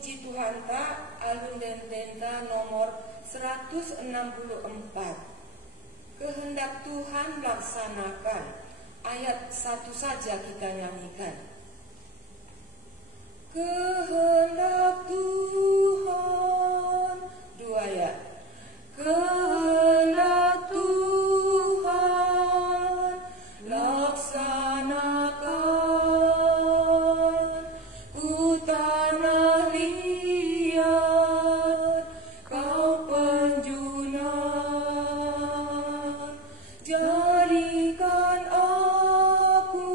Puji Tuhan ta alun denta nomor 164. Kehendak Tuhan laksanakan. Ayat 1 saja kita nyanyikan. Kehendak Tuhan, 2 ya. Kehendak Tuhan laksanakan. Ku tanah liat, kau penjuna, jadikan aku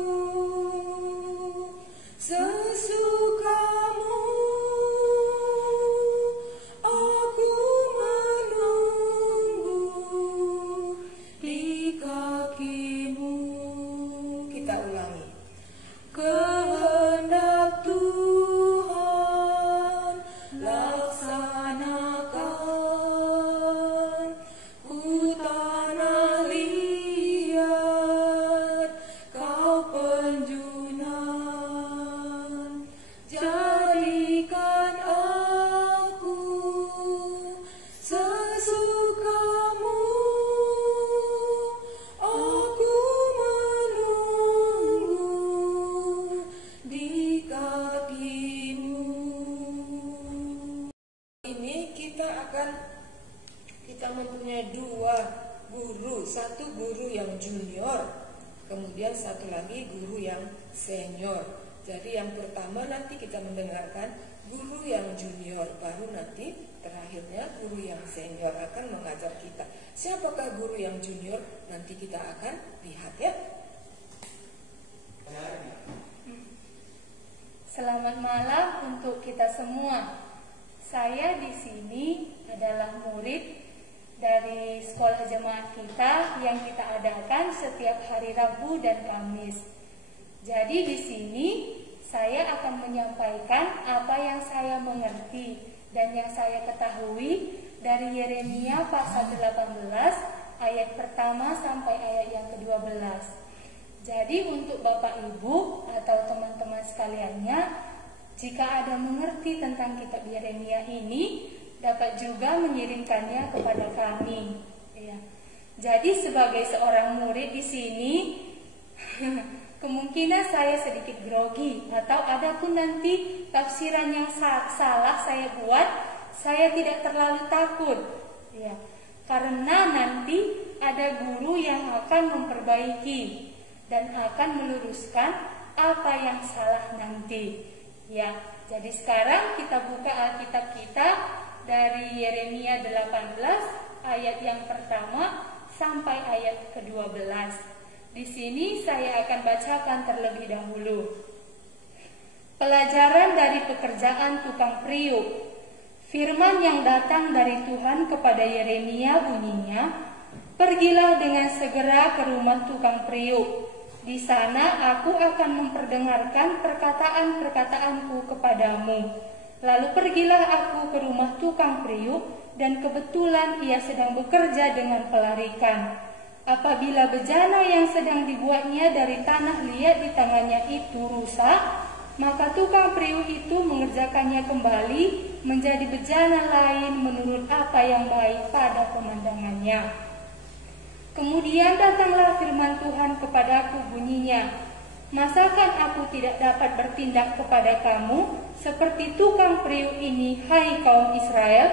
sesukamu. Aku menunggu di kakimu. Kita ulangi. Kehendak Tuhan laksanakan. Ku tanah liat, kau penjuna, jadikan aku sesukamu. Aku menunggu di kakimu. Ini kita mempunyai 2 guru, satu guru yang junior, kemudian satu lagi guru yang senior. Jadi yang pertama nanti kita mendengarkan guru yang junior, baru nanti terakhirnya guru yang senior akan mengajar kita. Siapakah guru yang junior? Nanti kita akan lihat ya. Selamat malam untuk kita semua. Saya di sini adalah murid dari sekolah jemaat kita yang kita adakan setiap hari Rabu dan Kamis. Jadi di sini saya akan menyampaikan apa yang saya mengerti dan yang saya ketahui dari Yeremia pasal 18 ayat pertama sampai ayat yang ke-12. Jadi untuk Bapak Ibu atau teman-teman sekaliannya, jika ada mengerti tentang kitab Yeremia ini, dapat juga mengirimkannya kepada kami. Ya. Jadi sebagai seorang murid di sini, kemungkinan saya sedikit grogi atau ada pun nanti tafsiran yang salah saya buat, saya tidak terlalu takut. Ya. Karena nanti ada guru yang akan memperbaiki dan akan meluruskan apa yang salah nanti. Ya, jadi sekarang kita buka Alkitab kita dari Yeremia 18 ayat yang pertama sampai ayat ke-12. Di sini saya akan bacakan terlebih dahulu. Pelajaran dari pekerjaan tukang periuk. Firman yang datang dari Tuhan kepada Yeremia bunyinya, "Pergilah dengan segera ke rumah tukang periuk. Di sana aku akan memperdengarkan perkataan-perkataanku kepadamu. Lalu pergilah aku ke rumah tukang periuk, dan kebetulan ia sedang bekerja dengan pelarikan. Apabila bejana yang sedang dibuatnya dari tanah liat di tangannya itu rusak, maka tukang periuk itu mengerjakannya kembali menjadi bejana lain menurut apa yang baik pada pemandangannya. Kemudian datanglah firman Tuhan kepadaku bunyinya, masakan aku tidak dapat bertindak kepada kamu seperti tukang periuk ini, hai kaum Israel?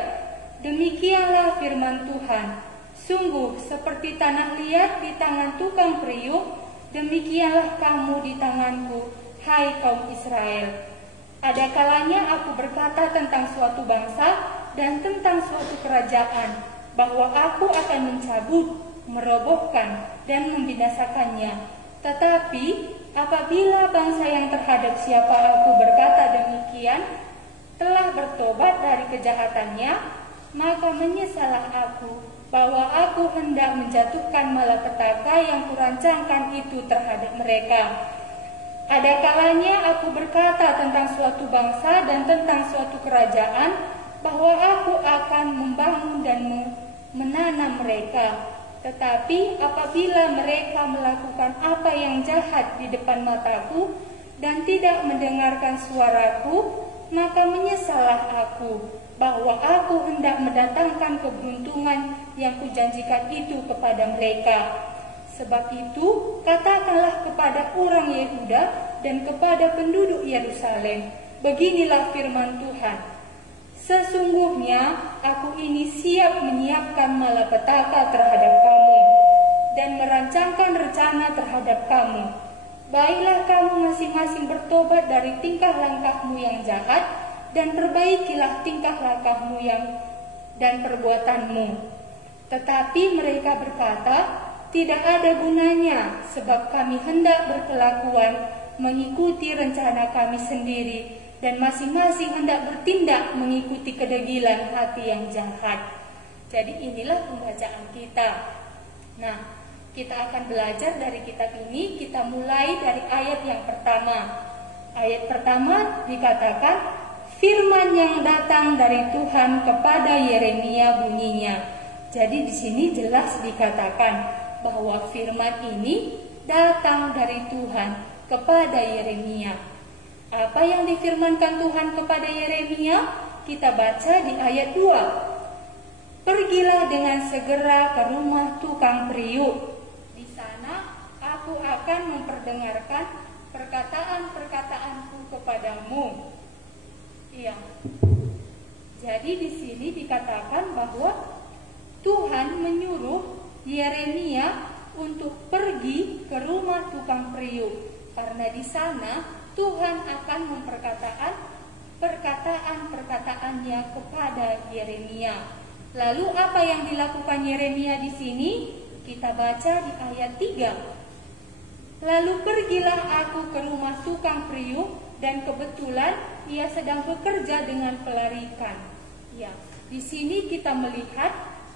Demikianlah firman Tuhan, sungguh seperti tanah liat di tangan tukang periuk, demikianlah kamu di tanganku, hai kaum Israel. Ada kalanya aku berkata tentang suatu bangsa dan tentang suatu kerajaan, bahwa aku akan mencabut, merobohkan, dan membinasakannya. Tetapi apabila bangsa yang terhadap siapa aku berkata demikian telah bertobat dari kejahatannya, maka menyesallah aku bahwa aku hendak menjatuhkan malapetaka yang kurancangkan itu terhadap mereka. Ada kalanya aku berkata tentang suatu bangsa dan tentang suatu kerajaan bahwa aku akan membangun dan menanam mereka. Tetapi apabila mereka melakukan apa yang jahat di depan mataku dan tidak mendengarkan suaraku, maka menyesallah aku bahwa aku hendak mendatangkan keberuntungan yang kujanjikan itu kepada mereka. Sebab itu, katakanlah kepada orang Yehuda dan kepada penduduk Yerusalem, beginilah firman Tuhan. Sesungguhnya aku ini siap menyiapkan malapetaka terhadap kamu dan merancangkan rencana terhadap kamu. Baiklah kamu masing-masing bertobat dari tingkah langkahmu yang jahat dan perbaikilah tingkah langkahmu dan perbuatanmu. Tetapi mereka berkata, tidak ada gunanya, sebab kami hendak berkelakuan mengikuti rencana kami sendiri, dan masing-masing hendak bertindak mengikuti kedegilan hati yang jahat. Jadi inilah pembacaan kita. Nah, kita akan belajar dari kitab ini. Kita mulai dari ayat yang pertama. Ayat pertama dikatakan, firman yang datang dari Tuhan kepada Yeremia bunyinya. Jadi di sini jelas dikatakan bahwa firman ini datang dari Tuhan kepada Yeremia. Apa yang difirmankan Tuhan kepada Yeremia? Kita baca di ayat 2. Pergilah dengan segera ke rumah tukang periuk. Di sana aku akan memperdengarkan perkataan-perkataanku kepadamu. Iya. Jadi di sini dikatakan bahwa Tuhan menyuruh Yeremia untuk pergi ke rumah tukang periuk, karena di sana Tuhan akan perkataan-perkataannya kepada Yeremia. Lalu apa yang dilakukan Yeremia di sini? Kita baca di ayat 3. Lalu pergilah aku ke rumah tukang periuk, dan kebetulan ia sedang bekerja dengan pelarikan. Ya, di sini kita melihat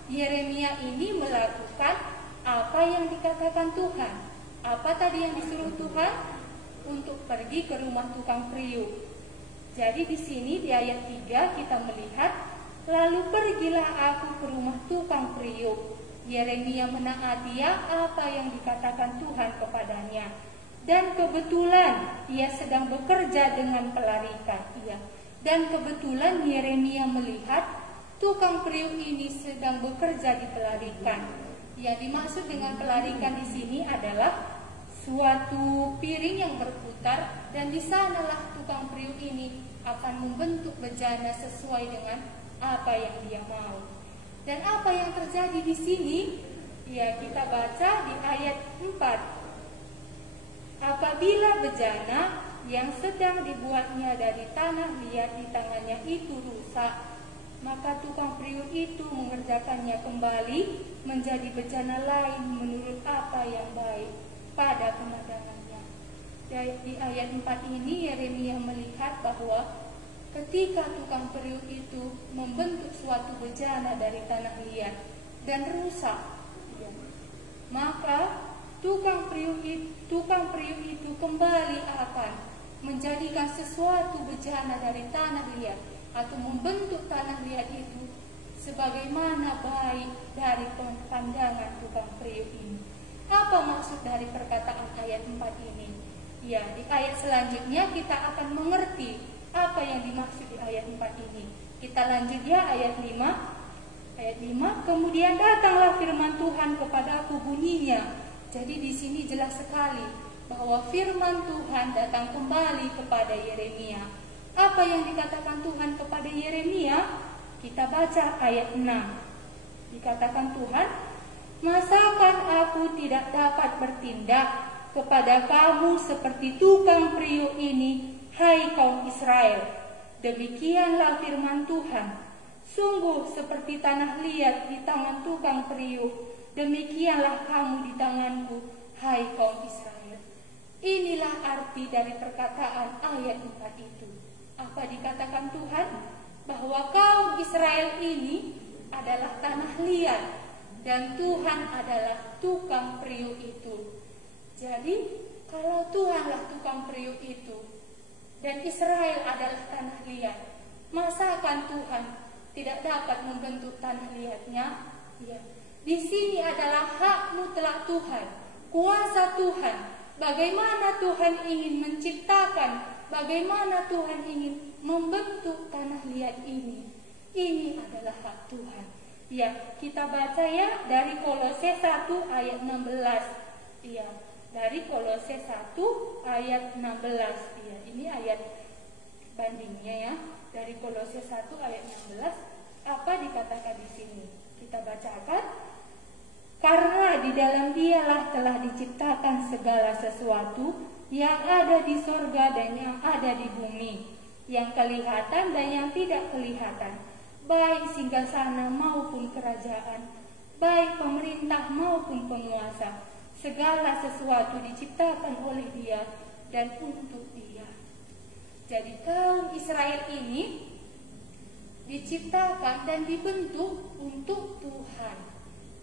Yeremia ini melakukan apa yang dikatakan Tuhan. Apa tadi yang disuruh Tuhan? Untuk pergi ke rumah tukang periuk. Jadi di sini di ayat 3 kita melihat, lalu pergilah aku ke rumah tukang periuk. Yeremia menaati apa yang dikatakan Tuhan kepadanya. Dan kebetulan ia sedang bekerja dengan pelarikan. Dan kebetulan Yeremia melihat tukang periuk ini sedang bekerja di pelarikan. Yang dimaksud dengan pelarikan di sini adalah suatu piring yang berputar, dan di sanalah tukang periuk ini akan membentuk bejana sesuai dengan apa yang dia mau. Dan apa yang terjadi di sini? Ya, kita baca di ayat 4. Apabila bejana yang sedang dibuatnya dari tanah liat di tangannya itu rusak, maka tukang periuk itu mengerjakannya kembali menjadi bejana lain menurut apa yang baik pada pemandangannya. Di ayat 4 ini Yeremia melihat bahwa ketika tukang periuk itu membentuk suatu bejana dari tanah liat dan rusak, maka tukang periuk itu kembali akan menjadikan sesuatu bejana dari tanah liat atau membentuk tanah liat itu sebagaimana baik dari pandangan tukang periuk ini. Apa maksud dari perkataan ayat 4 ini? Ya, di ayat selanjutnya kita akan mengerti apa yang dimaksud di ayat 4 ini. Kita lanjut ya ayat 5. Ayat 5, kemudian datanglah firman Tuhan kepadaku bunyinya. Jadi di sini jelas sekali bahwa firman Tuhan datang kembali kepada Yeremia. Apa yang dikatakan Tuhan kepada Yeremia? Kita baca ayat 6. Dikatakan Tuhan, masakan aku tidak dapat bertindak kepada kamu seperti tukang periuk ini, hai kaum Israel? Demikianlah firman Tuhan. Sungguh seperti tanah liat di tangan tukang periuk, demikianlah kamu di tanganku, hai kaum Israel. Inilah arti dari perkataan ayat 4 itu. Apa dikatakan Tuhan? Bahwa kaum Israel ini adalah tanah liat dan Tuhan adalah tukang periuk itu. Jadi kalau Tuhanlah tukang periuk itu dan Israel adalah tanah liat, masakan Tuhan tidak dapat membentuk tanah liatnya? Ya. Di sini adalah hak mutlak Tuhan, kuasa Tuhan. Bagaimana Tuhan ingin menciptakan, bagaimana Tuhan ingin membentuk tanah liat ini adalah hak Tuhan. Ya, kita baca ya dari Kolose 1 ayat 16. Ya, dari Kolose 1 ayat 16. Ya, ini ayat bandingnya ya. Dari Kolose 1 ayat 16, apa dikatakan di sini? Kita bacakan. Karena di dalam Dialah telah diciptakan segala sesuatu yang ada di sorga dan yang ada di bumi, yang kelihatan dan yang tidak kelihatan, baik singgasana maupun kerajaan, baik pemerintah maupun penguasa. Segala sesuatu diciptakan oleh Dia dan untuk Dia. Jadi kaum Israel ini diciptakan dan dibentuk untuk Tuhan.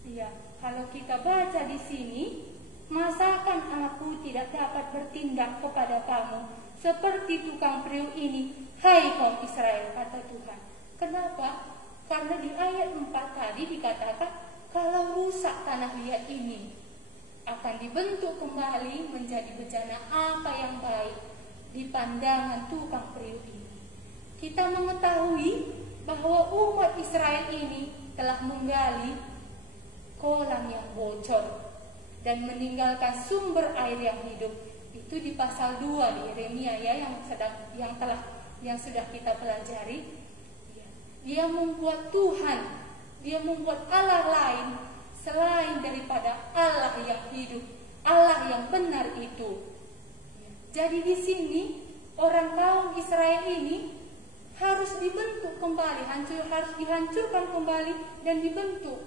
Ya, kalau kita baca di sini, masakan aku tidak dapat bertindak kepada kamu seperti tukang periuk ini, hai kaum Israel, kata Tuhan. Kenapa? Karena di ayat 4 tadi dikatakan kalau rusak tanah liat ini akan dibentuk kembali menjadi bejana apa yang baik di pandangan tukang periuk ini. Kita mengetahui bahwa umat Israel ini telah menggali kolam yang bocor dan meninggalkan sumber air yang hidup. Itu di pasal 2 di Yeremia ya, yang sudah kita pelajari. Dia membuat Tuhan, dia membuat Allah lain selain daripada Allah yang hidup, Allah yang benar itu. Jadi di sini orang kaum Israel ini harus dibentuk kembali, harus dihancurkan kembali dan dibentuk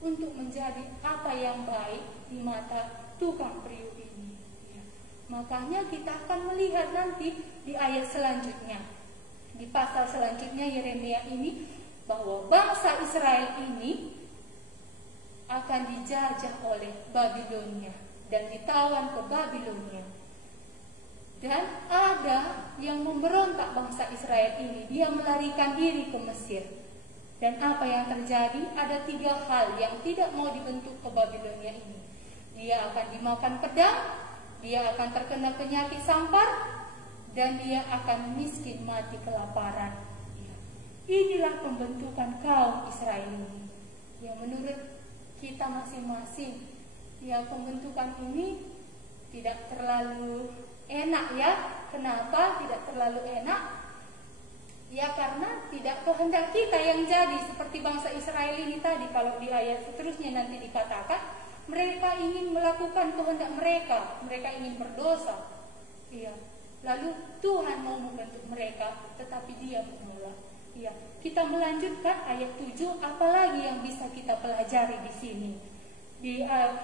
untuk menjadi apa yang baik di mata tukang periuk ini. Ya. Makanya kita akan melihat nanti di ayat selanjutnya, di pasal selanjutnya Yeremia ini, bahwa bangsa Israel ini akan dijajah oleh Babilonia dan ditawan ke Babilonia. Dan ada yang memberontak bangsa Israel ini, dia melarikan diri ke Mesir. Dan apa yang terjadi? Ada 3 hal yang tidak mau dibentuk ke Babilonia ini. Dia akan dimakan pedang, dia akan terkena penyakit sampar, dan dia akan miskin mati kelaparan. Inilah pembentukan kaum Israel ini. Yang menurut kita masing-masing, ya pembentukan ini tidak terlalu enak ya. Kenapa tidak terlalu enak? Ya karena tidak kehendak kita yang jadi seperti bangsa Israel ini tadi. Kalau di ayat seterusnya nanti dikatakan mereka ingin melakukan kehendak mereka, mereka ingin berdosa. Iya. Lalu Tuhan mau membentuk mereka, tetapi Dia menolak. Iya. Kita melanjutkan ayat 7, apalagi yang bisa kita pelajari di sini.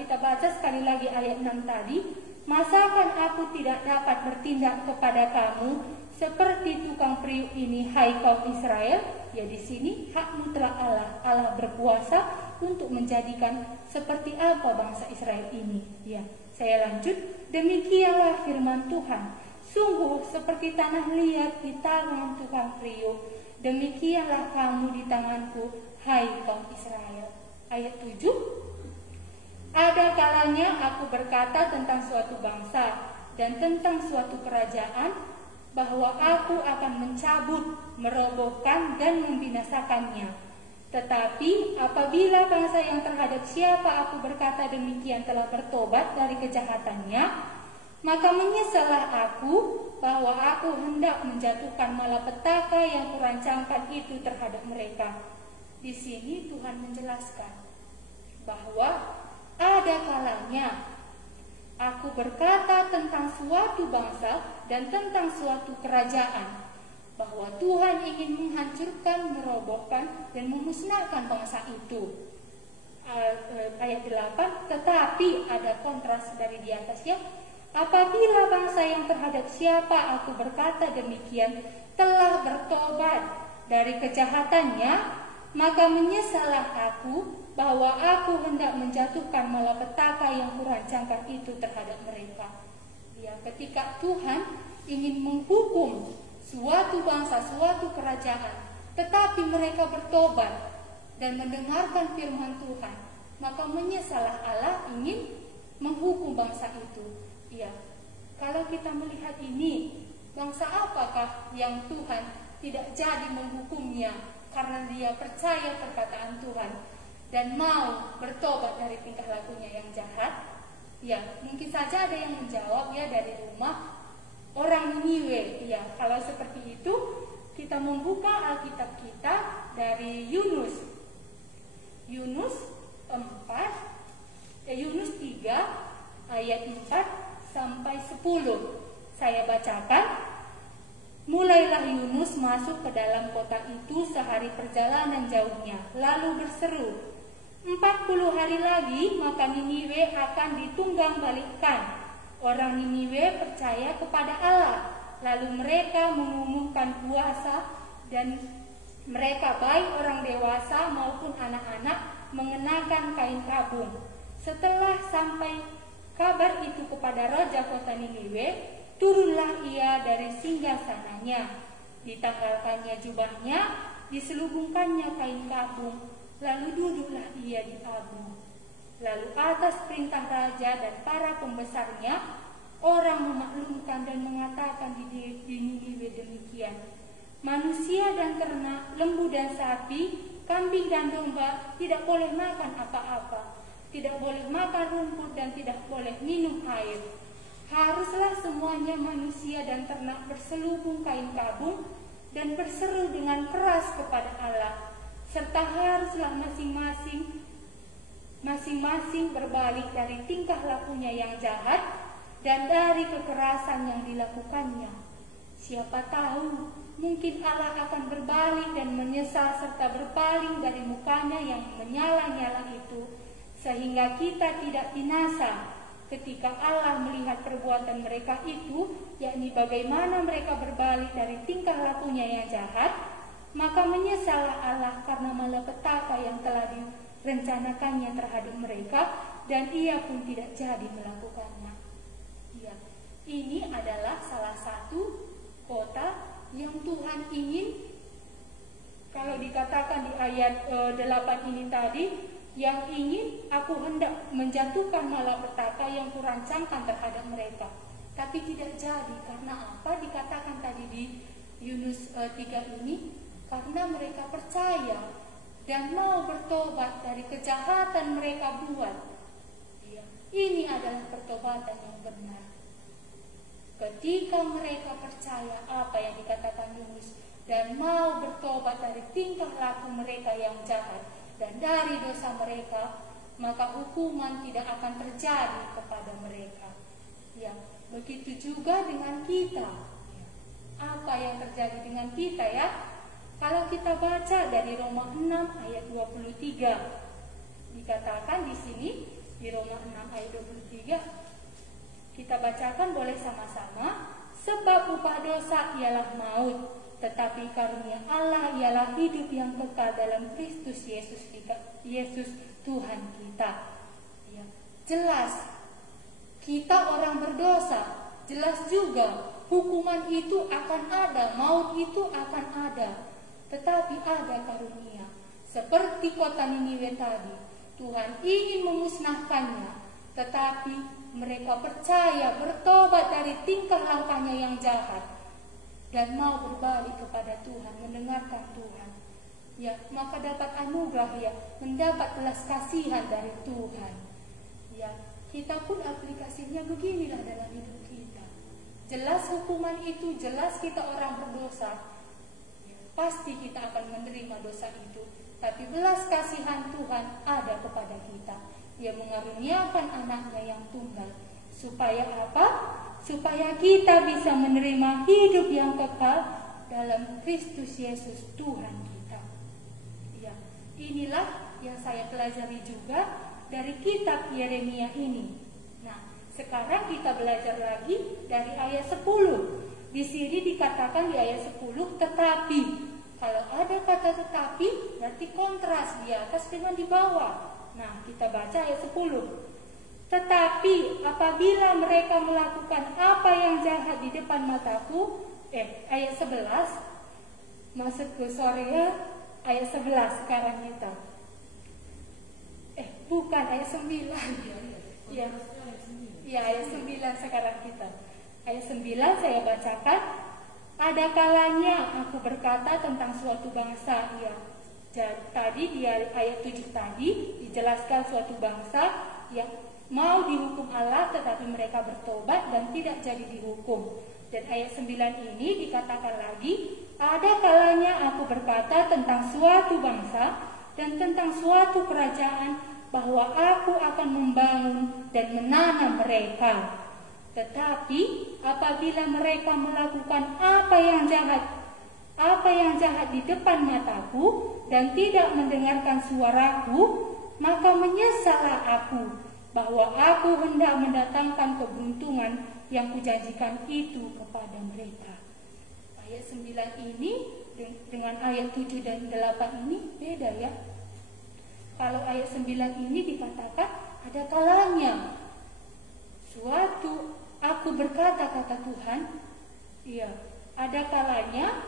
Kita baca sekali lagi ayat 6 tadi. Masakan aku tidak dapat bertindak kepada kamu seperti tukang periuk ini, hai kaum Israel? Ya di sini hak mutlak Allah. Allah berkuasa untuk menjadikan seperti apa bangsa Israel ini. Ya, saya lanjut. Demikianlah firman Tuhan. Sungguh seperti tanah liat di tangan tukang periuk, demikianlah kamu di tanganku, hai kaum Israel. Ayat 7. Ada kalanya aku berkata tentang suatu bangsa dan tentang suatu kerajaan, bahwa aku akan mencabut, merobohkan dan membinasakannya. Tetapi apabila bangsa yang terhadap siapa aku berkata demikian telah bertobat dari kejahatannya, maka menyesallah aku bahwa aku hendak menjatuhkan malapetaka yang kurancangkan itu terhadap mereka. Di sini Tuhan menjelaskan bahwa ada kalanya aku berkata tentang suatu bangsa dan tentang suatu kerajaan, bahwa Tuhan ingin menghancurkan, merobohkan, dan memusnahkan bangsa itu. Ayat 8, tetapi ada kontras dari di atasnya. Apabila bangsa yang terhadap siapa aku berkata demikian telah bertobat dari kejahatannya, maka menyesallah aku bahwa aku hendak menjatuhkan malapetaka yang kurancangkan itu terhadap mereka. Ya, ketika Tuhan ingin menghukum suatu bangsa, suatu kerajaan, tetapi mereka bertobat dan mendengarkan firman Tuhan, maka menyesallah Allah ingin menghukum bangsa itu. Ya, kalau kita melihat ini, Bangsa apakah yang Tuhan tidak jadi menghukumnya karena dia percaya perkataan Tuhan dan mau bertobat dari tingkah lakunya yang jahat? Ya, mungkin saja ada yang menjawab ya dari rumah orang Niniwe. Ya, kalau seperti itu kita membuka Alkitab kita dari Yunus 3 ayat 4 sampai 10. Saya bacakan. Mulailah Yunus masuk ke dalam kota itu sehari perjalanan jauhnya, lalu berseru, 40 hari lagi maka Niniwe akan ditunggang balikkan. Orang Niniwe percaya kepada Allah, lalu mereka mengumumkan puasa dan mereka baik orang dewasa maupun anak-anak mengenakan kain kabung. Setelah sampai kabar itu kepada raja kota Niniwe, turunlah ia dari singgasananya, ditanggalkannya jubahnya, diselubungkannya kain kabung, lalu duduklah ia di kabung. Lalu atas perintah raja dan para pembesarnya, orang memaklumkan dan mengatakan di Niniwe demikian, manusia dan ternak, lembu dan sapi, kambing dan domba tidak boleh makan apa-apa, tidak boleh makan rumput dan tidak boleh minum air. Haruslah semuanya manusia dan ternak berselubung kain kabung dan berseru dengan keras kepada Allah, serta haruslah masing-masing berbalik dari tingkah lakunya yang jahat dan dari kekerasan yang dilakukannya. Siapa tahu mungkin Allah akan berbalik dan menyesal serta berpaling dari mukanya yang menyala-nyala itu, sehingga kita tidak binasa ketika Allah melihat perbuatan mereka itu, yakni bagaimana mereka berbalik dari tingkah lakunya yang jahat. Maka menyesallah Allah karena malapetaka yang telah direncanakannya terhadap mereka, dan ia pun tidak jadi melakukannya. Ya, ini adalah salah satu kota yang Tuhan ingin, kalau dikatakan di ayat 8 ini tadi, yang ingin aku hendak menjatuhkan malapetaka yang kurancangkan terhadap mereka. Tapi tidak jadi. Karena apa? Dikatakan tadi di Yunus 3 ini, karena mereka percaya dan mau bertobat dari kejahatan mereka buat. Ya, ini adalah pertobatan yang benar. Ketika mereka percaya apa yang dikatakan Yunus dan mau bertobat dari tingkah laku mereka yang jahat dan dari dosa mereka, maka hukuman tidak akan terjadi kepada mereka. Ya, begitu juga dengan kita. Apa yang terjadi dengan kita ya? Kalau kita baca dari Roma 6 ayat 23, dikatakan di sini di Roma 6 ayat 23, kita bacakan boleh sama-sama. Sebab upah dosa ialah maut, tetapi karunia Allah ialah hidup yang kekal dalam Kristus Yesus Tuhan kita. Ya, jelas kita orang berdosa, jelas juga hukuman itu akan ada, maut itu akan ada. Tetapi ada karunia. Seperti kota Niniwe tadi, Tuhan ingin memusnahkannya, tetapi mereka percaya, bertobat dari tingkah lakunya yang jahat dan mau berbalik kepada Tuhan, mendengarkan Tuhan. Ya, maka dapat anugerah ya, mendapat belas kasihan dari Tuhan. Ya, kita pun aplikasinya beginilah dalam hidup kita. Jelas hukuman itu, jelas kita orang berdosa. Pasti kita akan menerima dosa itu. Tapi belas kasihan Tuhan ada kepada kita. Dia mengaruniakan anaknya yang tunggal. Supaya apa? Supaya kita bisa menerima hidup yang kekal dalam Kristus Yesus Tuhan kita. Ya, inilah yang saya pelajari juga dari kitab Yeremia ini. Nah, sekarang kita belajar lagi dari ayat 10. Di sini dikatakan di ayat 10, tetapi. Kalau ada kata tetapi, berarti kontras di atas dengan di bawah. Nah, kita baca ayat 10. Tetapi apabila mereka melakukan apa yang jahat di depan mataku, ayat 11, masuk ke sore ya, ayat 11 sekarang kita. Bukan, ayat 9. Ya, ayat 9 sekarang kita. Ayat 9 saya bacakan. Ada kalanya aku berkata tentang suatu bangsa, ya. Tadi di ayat 7 tadi dijelaskan suatu bangsa yang mau dihukum Allah tetapi mereka bertobat dan tidak jadi dihukum. Dan ayat 9 ini dikatakan lagi, ada kalanya aku berkata tentang suatu bangsa dan tentang suatu kerajaan bahwa aku akan membangun dan menanam mereka. Tetapi apabila mereka melakukan apa yang jahat di depan mataku dan tidak mendengarkan suaraku, maka menyesallah aku bahwa aku hendak mendatangkan keberuntungan yang kujanjikan itu kepada mereka. Ayat 9 ini dengan ayat 7 dan 8 ini beda ya. Kalau ayat 9 ini dikatakan ada kalanya suatu aku berkata, kata Tuhan, iya, ada kalanya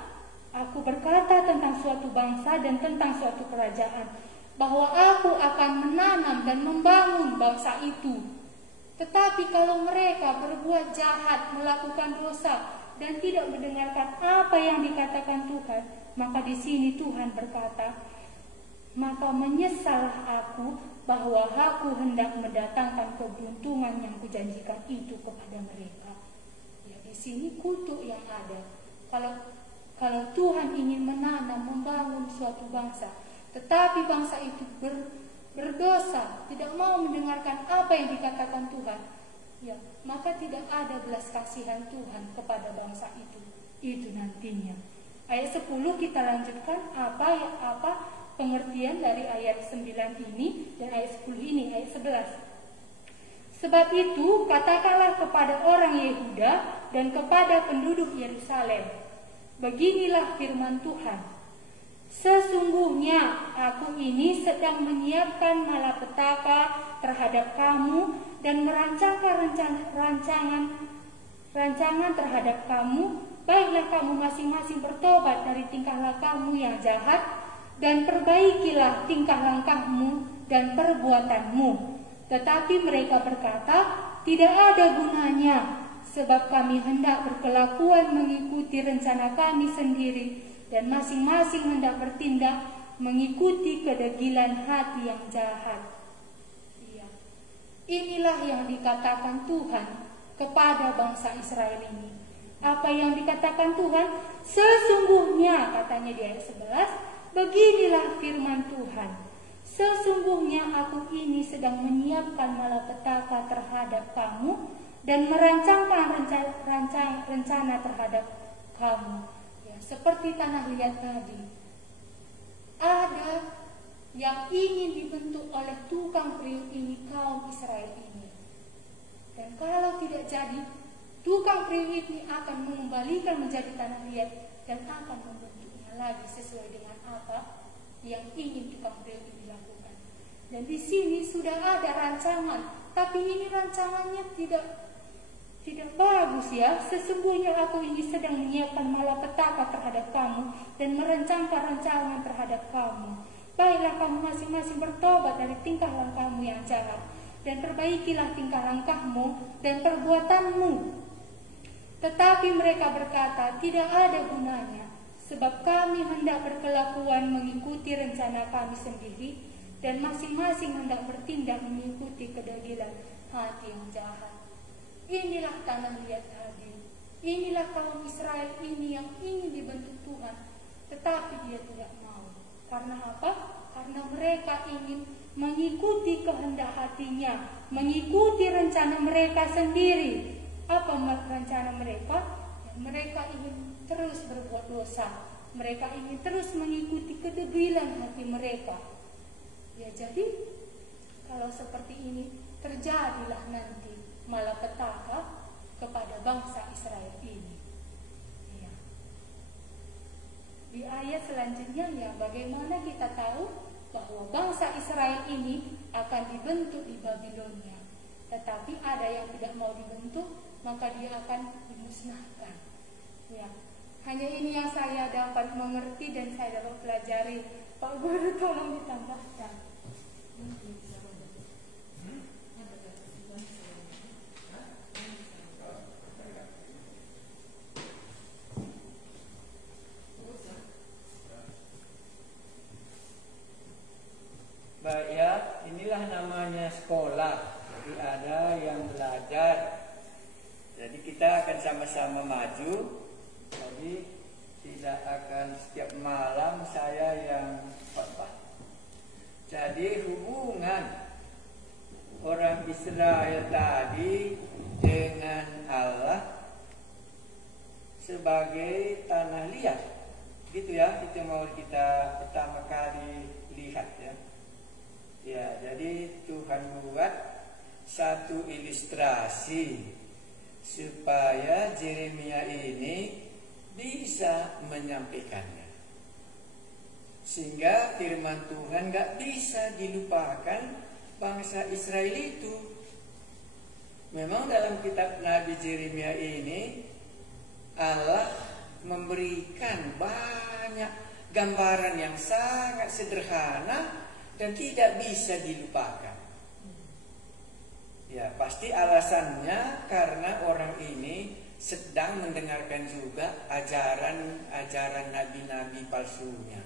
aku berkata tentang suatu bangsa dan tentang suatu kerajaan bahwa aku akan menanam dan membangun bangsa itu. Tetapi kalau mereka berbuat jahat, melakukan dosa dan tidak mendengarkan apa yang dikatakan Tuhan, maka di sini Tuhan berkata, maka menyesallah aku bahwa aku hendak mendatangkan keberuntungan yang kujanjikan itu kepada mereka. Ya, di sini kutuk yang ada. Kalau Tuhan ingin menanam, membangun suatu bangsa, tetapi bangsa itu berdosa, tidak mau mendengarkan apa yang dikatakan Tuhan, ya, maka tidak ada belas kasihan Tuhan kepada bangsa itu. Itu nantinya. Ayat 10 kita lanjutkan apa pengertian dari ayat 9 ini dan ayat 10 ini, ayat 11. Sebab itu katakanlah kepada orang Yehuda dan kepada penduduk Yerusalem, beginilah firman Tuhan. Sesungguhnya aku ini sedang menyiapkan malapetaka terhadap kamu dan merancangkan rancangan terhadap kamu. Baiklah kamu masing-masing bertobat dari tingkah lakumu yang jahat dan perbaikilah tingkah langkahmu dan perbuatanmu. Tetapi mereka berkata, tidak ada gunanya, sebab kami hendak berkelakuan mengikuti rencana kami sendiri, dan masing-masing hendak bertindak mengikuti kedegilan hati yang jahat. Iya. Inilah yang dikatakan Tuhan kepada bangsa Israel ini. Apa yang dikatakan Tuhan? Sesungguhnya, katanya di ayat 11, beginilah firman Tuhan. Sesungguhnya aku ini sedang menyiapkan malapetaka terhadap kamu dan merancangkan rencana terhadap kamu. Ya, seperti tanah liat tadi. Ada yang ingin dibentuk oleh tukang periuk ini, kaum Israel ini. Dan kalau tidak jadi, tukang periuk ini akan mengembalikan menjadi tanah liat dan akan membentuknya lagi sesuai dengan apa yang ingin tukang periuk ini lakukan. Dan di sini sudah ada rancangan, tapi ini rancangannya tidak bagus ya. Sesungguhnya aku ini sedang menyiapkan malapetaka terhadap kamu dan merancangkan rancangan terhadap kamu. Baiklah kamu masing-masing bertobat dari tingkah langkahmu yang jahat dan perbaikilah tingkah langkahmu dan perbuatanmu. Tetapi mereka berkata, tidak ada gunanya, sebab kami hendak berkelakuan mengikuti rencana kami sendiri, dan masing-masing hendak bertindak mengikuti kedegilan hati yang jahat. Inilah tanah liat tadi. Inilah kaum Israel ini yang ingin dibentuk Tuhan, tetapi dia tidak mau. Karena apa? Karena mereka ingin mengikuti kehendak hatinya, mengikuti rencana mereka sendiri. Apa rencana mereka? Ya, mereka ingin terus berbuat dosa. Mereka ingin terus mengikuti kedegilan hati mereka. Ya, jadi kalau seperti ini terjadilah nanti malapetaka kepada bangsa Israel ini. Ya. Di ayat selanjutnya, ya, bagaimana kita tahu bahwa bangsa Israel ini akan dibentuk di Babilonia. Tetapi ada yang tidak mau dibentuk, maka dia akan dimusnahkan. Ya. Hanya ini yang saya dapat mengerti dan saya dapat pelajari. Pak Guru tolong ditambahkan. kita akan sama-sama maju. Jadi tidak akan setiap malam saya yang khotbah. Jadi hubungan orang Israel tadi dengan Allah sebagai tanah liat, gitu ya. Itu mau kita pertama kali lihat ya. Ya, jadi Tuhan buat satu ilustrasi supaya Yeremia ini bisa menyampaikannya, sehingga firman Tuhan gak bisa dilupakan bangsa Israel itu. Memang dalam kitab Nabi Yeremia ini Allah memberikan banyak gambaran yang sangat sederhana dan tidak bisa dilupakan. Ya, pasti alasannya karena orang ini sedang mendengarkan juga ajaran nabi-nabi palsunya.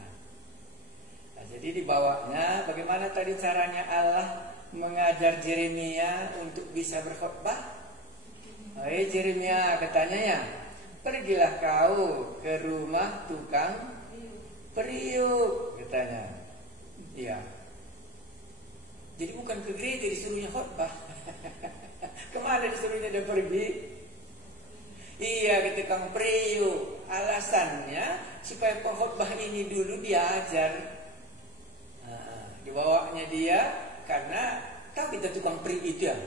Nah, jadi dibawanya bagaimana tadi caranya Allah mengajar Yeremia untuk bisa berkhotbah? Hai Yeremia, katanya ya, pergilah kau ke rumah tukang periuk, katanya. Ya. Jadi bukan ke gereja disuruhnya khotbah. Kemana disuruhnya dia pergi? Iya, ke tukang periuk. Alasannya supaya pengkhotbah ini dulu diajar. Nah, dibawanya dia karena tahu kita tukang periuk itu ya.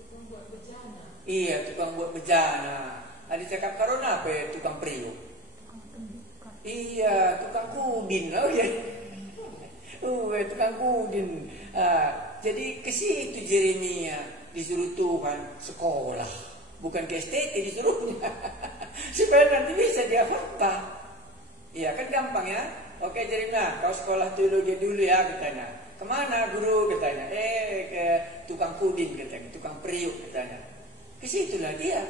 Tukang buat bejana. Iya, tukang buat bejana. Ada cakap karena apa ya tukang periuk? Iya, tukang kudin. Oh ya. Tukang kudin. Jadi ke situ Yeremia disuruh Tuhan sekolah. Bukan ke STT disuruhnya. Supaya nanti bisa dia khotbah. Iya kan gampang ya. Oke Yeremia, kau sekolah teologi dulu ya, katanya. Kemana guru, katanya. Ke tukang kudin, katanya. Tukang periuk, katanya. Ke situlah dia.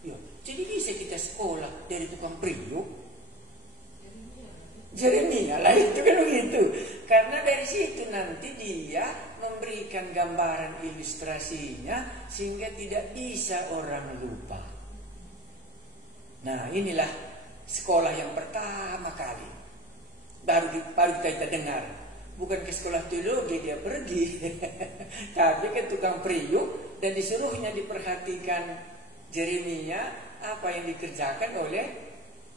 Yo, jadi bisa kita sekolah dari tukang periuk. Yeremia lah itu kan begitu. Karena dari situ nanti dia memberikan gambaran ilustrasinya sehingga tidak bisa orang lupa. Nah, inilah sekolah yang pertama kali. Baru kita dengar. Bukan ke sekolah teologi dia pergi, tapi ke tukang periuk dan disuruhnya diperhatikan Yeremia apa yang dikerjakan oleh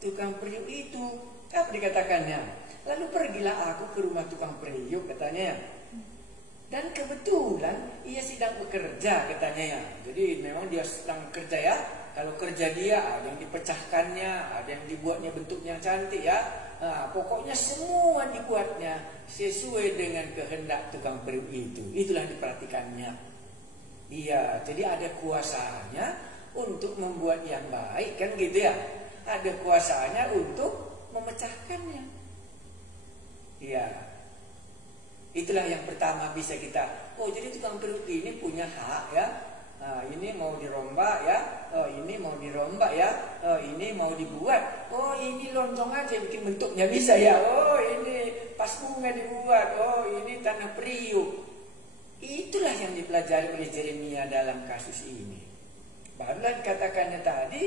tukang periuk itu. Apa dikatakannya? Lalu pergilah aku ke rumah tukang periuk, katanya. Dan kebetulan ia sedang bekerja, katanya ya. Jadi memang dia sedang kerja ya. Kalau kerja dia ada yang dipecahkannya, ada yang dibuatnya bentuknya cantik ya. Nah, pokoknya semua dibuatnya sesuai dengan kehendak tukang periuk itu. Itulah diperhatikannya. Iya, jadi ada kuasanya untuk membuat yang baik kan gitu ya. Ada kuasanya untuk memecahkannya. Iya. Itulah yang pertama bisa kita. Oh, jadi tukang periuk ini punya hak ya. Nah, ini mau dirombak ya. Oh, ini mau dirombak ya. Oh, ini mau dibuat. Oh, ini lontong aja bikin bentuknya bisa ya. Oh, ini pas bunga dibuat. Oh, ini tanah periuk. Itulah yang dipelajari oleh Yeremia dalam kasus ini. Barulah dikatakannya tadi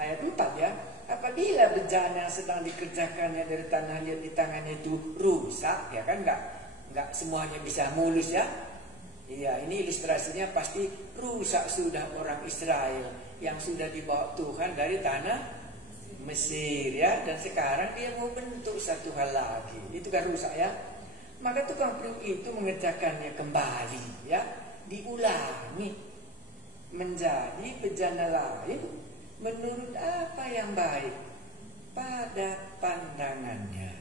ayat 4 ya. Apabila bejana sedang dikerjakannya dari tanah liat di tangannya itu rusak, ya kan nggak semuanya bisa mulus ya. Iya, ini ilustrasinya pasti rusak sudah orang Israel yang sudah dibawa Tuhan dari tanah Mesir ya, dan sekarang dia mau bentuk satu hal lagi, itu kan rusak ya. Maka tukang periuk itu mengerjakannya kembali ya, diulangi menjadi bejana lain menurut apa yang baik pada pandangannya.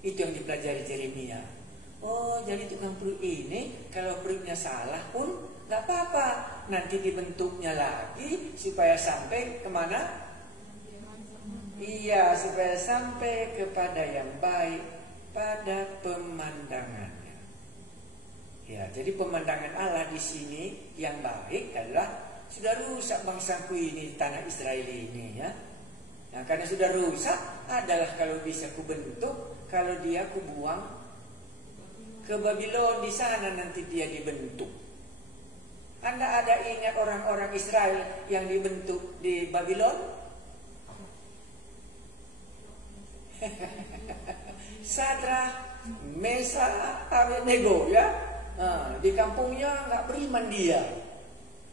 Itu yang dipelajari Yeremia. Oh, jadi tukang periuk ini kalau periuknya salah pun nggak apa-apa, nanti dibentuknya lagi supaya sampai kemana? Iya, supaya sampai kepada yang baik pada pemandangannya. Ya, jadi pemandangan Allah di sini yang baik adalah sudah rusak bangsaku ini, tanah Israel ini ya. Nah, karena sudah rusak adalah kalau bisa kubentuk, kalau dia kubuang ke Babylon, di sana nanti dia dibentuk. Anda ada ingat orang-orang Israel yang dibentuk di Babylon? Sadrak, Mesach, Abednego, ya. Di kampungnya nggak beriman dia.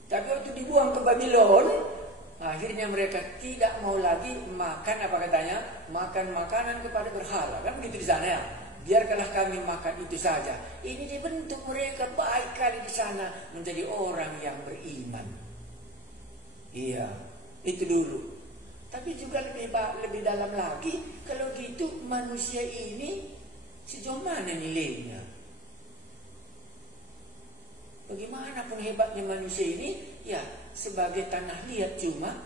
Tapi waktu dibuang ke Babylon, akhirnya mereka tidak mau lagi makan, apa katanya, makan makanan kepada berhala, kan begitu di sana ya. Biarkanlah kami makan itu saja. Ini dibentuk mereka baik kali di sana menjadi orang yang beriman. Iya, itu dulu. Tapi juga lebih dalam lagi, kalau gitu manusia ini sejauh mana nilainya? Bagaimanapun hebatnya manusia ini, ya sebagai tanah liat cuma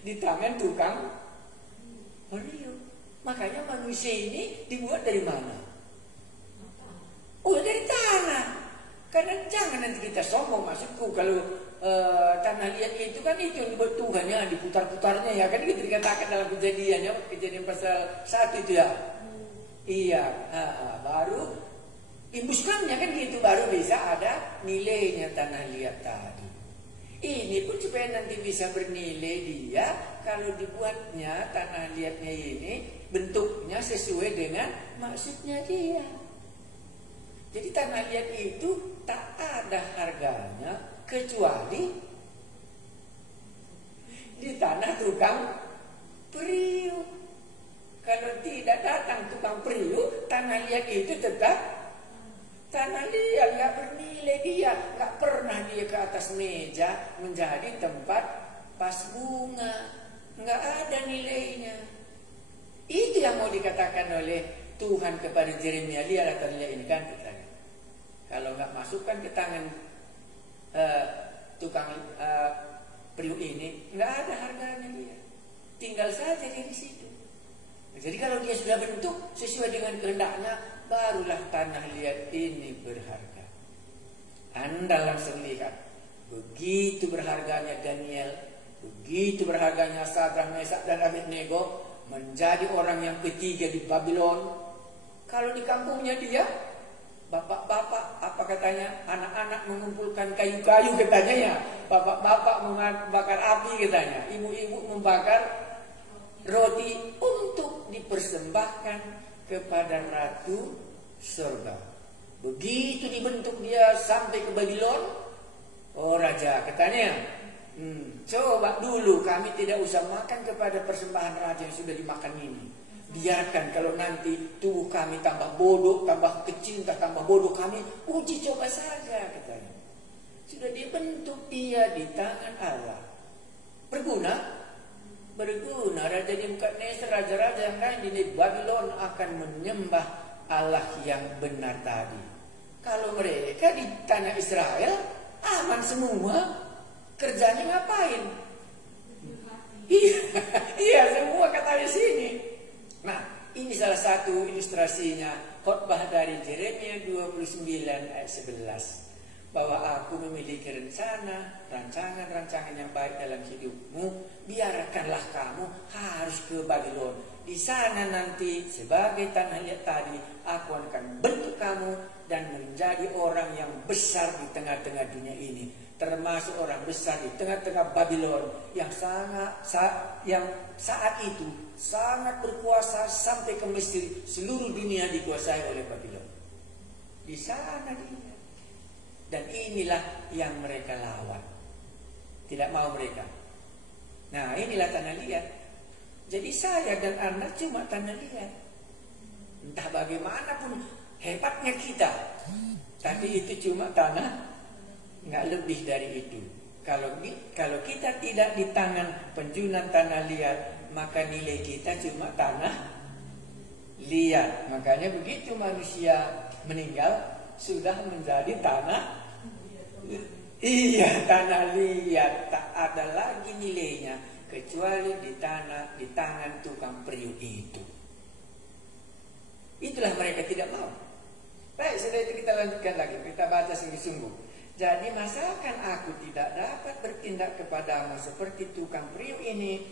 di tangan tukang periuk. Makanya manusia ini dibuat dari mana? Oh, dari tanah. Karena jangan nanti kita sombong, maksudku kalau tanah liat itu kan itu yang dibuat Tuhannya, diputar-putarnya ya kan, gitu dikatakan dalam kejadian pasal 1 itu ya. Iya, baru imbuskannya kan gitu, baru bisa ada nilainya tanah liat tadi. Ini pun supaya nanti bisa bernilai dia kalau dibuatnya tanah liatnya ini bentuknya sesuai dengan maksudnya dia. Jadi tanah liat itu tak ada harganya kecuali di tanah tukang periuk. Kalau tidak datang tukang periuk, tanah liat itu tetap tanah liat, nggak bernilai dia, nggak pernah dia ke atas meja menjadi tempat pas bunga, nggak ada nilainya. Itu yang mau dikatakan oleh Tuhan kepada Yeremia, lihatlah tanah liat ini kan, katanya. Kalau nggak masukkan ke tangan tukang periuk ini, nggak ada harganya dia. Tinggal saja dia di situ. Jadi kalau dia sudah bentuk sesuai dengan kehendaknya, barulah tanah liat ini berharga. Anda langsung lihat, begitu berharganya Daniel, begitu berharganya Sadrak, Mesach, dan Abednego, menjadi orang yang ketiga di Babylon. Kalau di kampungnya dia, bapak-bapak, apa katanya, anak-anak mengumpulkan kayu-kayu katanya ya, bapak-bapak membakar api katanya, ibu-ibu membakar roti untuk dipersembahkan kepada Ratu Surga. Begitu dibentuk dia sampai ke Babylon, oh raja katanya, coba dulu kami tidak usah makan kepada persembahan raja yang sudah dimakan ini. Biarkan kalau nanti tubuh kami tambah bodoh, tambah kecil, tambah bodoh kami, uji coba saja katanya. Sudah dibentuk dia di tangan Allah. Berguna? Berguna. Raja Nebukadnezar, raja-raja yang lain di Babylon akan menyembah Allah yang benar tadi. Kalau mereka di tanah Israel aman semua, kerjanya ngapain? Iya, semua kata di sini. Nah, ini salah satu ilustrasinya khotbah dari Yeremia 29 ayat 11. Bahwa aku memiliki rancangan yang baik dalam hidupmu. Biarkanlah kamu harus ke Babylon. Di sana nanti sebagai tanah liat tadi, aku akan bentuk kamu dan menjadi orang yang besar di tengah-tengah dunia ini, termasuk orang besar di tengah-tengah Babylon yang yang saat itu sangat berkuasa sampai ke Mesir. Seluruh dunia dikuasai oleh Babylon. Di sana dia. Dan inilah yang mereka lawan. Tidak mau mereka. Nah, inilah tanah liat. Jadi saya dan Anda cuma tanah liat. Entah bagaimanapun hebatnya kita, tapi itu cuma tanah, nggak lebih dari itu. Kalau kita tidak di tangan penjunan tanah liat, maka nilai kita cuma tanah liat. Makanya begitu manusia meninggal, sudah menjadi tanah, iya, tanah liat, tak ada lagi nilainya kecuali di tangan tukang periuk itu. Itulah mereka tidak mau. Baik, setelah itu kita lanjutkan lagi, kita baca sungguh-sungguh. Jadi masakan aku tidak dapat bertindak kepadamu seperti tukang periuk ini,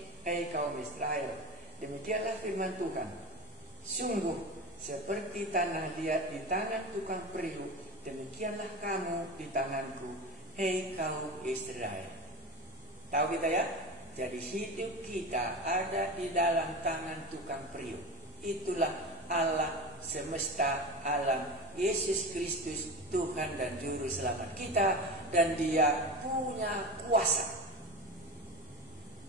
kaum Israel. Demikianlah firman Tuhan. Sungguh seperti tanah liat di tangan tukang periuk, demikianlah kamu di tanganku, hei kaum Israel. Tahu kita ya? Jadi hidup kita ada di dalam tangan tukang periuk. Itulah Allah semesta alam, Yesus Kristus, Tuhan dan Juru Selamat kita. Dan Dia punya kuasa.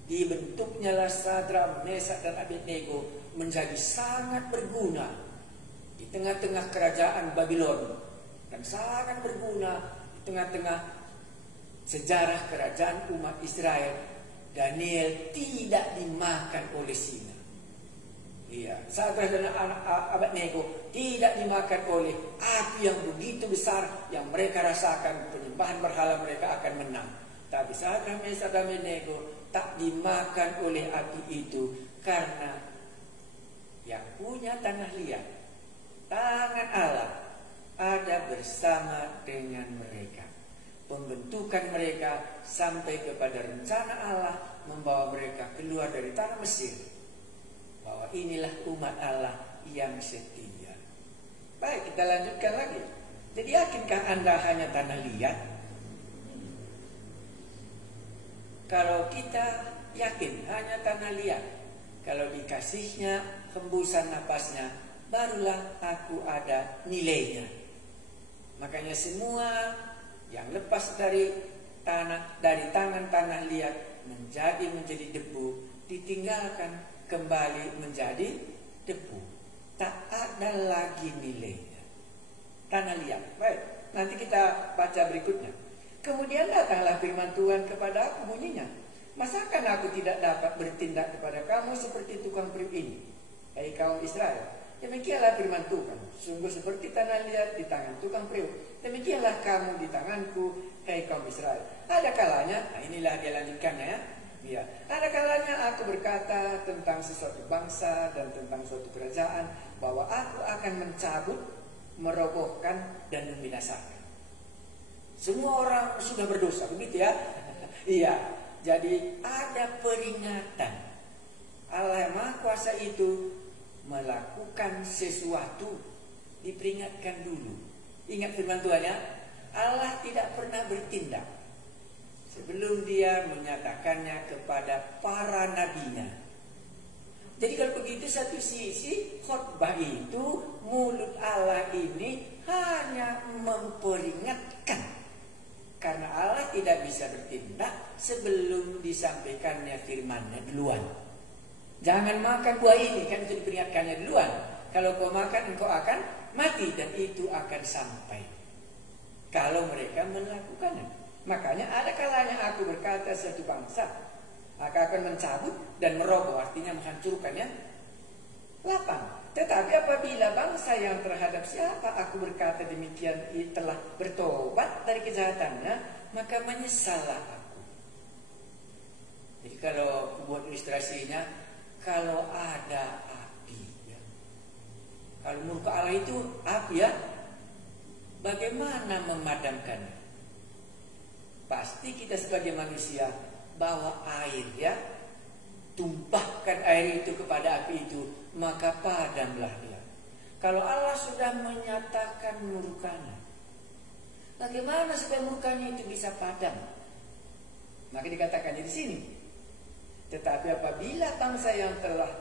Dibentuknya lah Sadrak, Mesak dan Abednego menjadi sangat berguna di tengah-tengah kerajaan Babylon, dan sangat berguna di tengah-tengah sejarah kerajaan umat Israel. Daniel tidak dimakan oleh singa. Iya, Sadrak dan Abednego tidak dimakan oleh api yang begitu besar yang mereka rasakan. Penyembahan berhala mereka akan menang. Tapi Sadrak, Mesak dan Abednego tak dimakan oleh api itu, karena yang punya tanah liat, tangan Allah ada bersama dengan mereka. Pembentukan mereka sampai kepada rencana Allah membawa mereka keluar dari tanah Mesir. Bahwa inilah umat Allah yang setia. Baik, kita lanjutkan lagi. Jadi yakinkah Anda hanya tanah liat? Kalau kita yakin hanya tanah liat, kalau dikasihnya hembusan napasnya, barulah aku ada nilainya. Makanya semua yang lepas dari tangan tanah liat menjadi debu, ditinggalkan kembali menjadi debu. Tak ada lagi nilainya. Tanah liat. Baik, nanti kita baca berikutnya. Kemudian datanglah firman Tuhan kepada aku, bunyinya, masakan aku tidak dapat bertindak kepada kamu seperti tukang periuk ini, hai kaum Israel? Demikianlah firman Tuhan, sungguh seperti tanah liat di tangan tukang periuk, demikianlah kamu di tanganku, hai kaum Israel. Ada kalanya, nah inilah dia lanjutkannya ya. Ya, ada kalanya aku berkata tentang sesuatu bangsa dan tentang suatu kerajaan, bahwa aku akan mencabut, merobohkan dan membinasakan. Semua orang sudah berdosa, begitu ya? Iya, jadi ada peringatan. Allah yang Maha Kuasa itu melakukan sesuatu, diperingatkan dulu. Ingat firman Tuhan ya, Allah tidak pernah bertindak sebelum Dia menyatakannya kepada para nabinya. Jadi kalau begitu, satu sisi khotbah itu, mulut Allah ini hanya memperingatkan. Karena Allah tidak bisa bertindak sebelum disampaikannya firman-Nya duluan. Jangan makan buah ini, kan itu diperingatkannya duluan. Kalau kau makan, engkau akan mati, dan itu akan sampai kalau mereka melakukannya. Makanya ada kalanya aku berkata satu bangsa akan mencabut dan meroboh, artinya menghancurkannya. 8. Tetapi apabila bangsa yang terhadap siapa aku berkata demikian telah bertobat dari kejahatannya, maka menyesallah aku. Jadi kalau buat ilustrasinya, kalau ada api ya, kalau murka Allah itu api ya, bagaimana memadamkannya? Pasti kita sebagai manusia bawa air ya, tumpahkan air itu kepada api itu, maka padamlah dia. Kalau Allah sudah menyatakan murkanya, bagaimana supaya murkanya itu bisa padam? Maka dikatakannya di sini. Tetapi apabila bangsa yang telah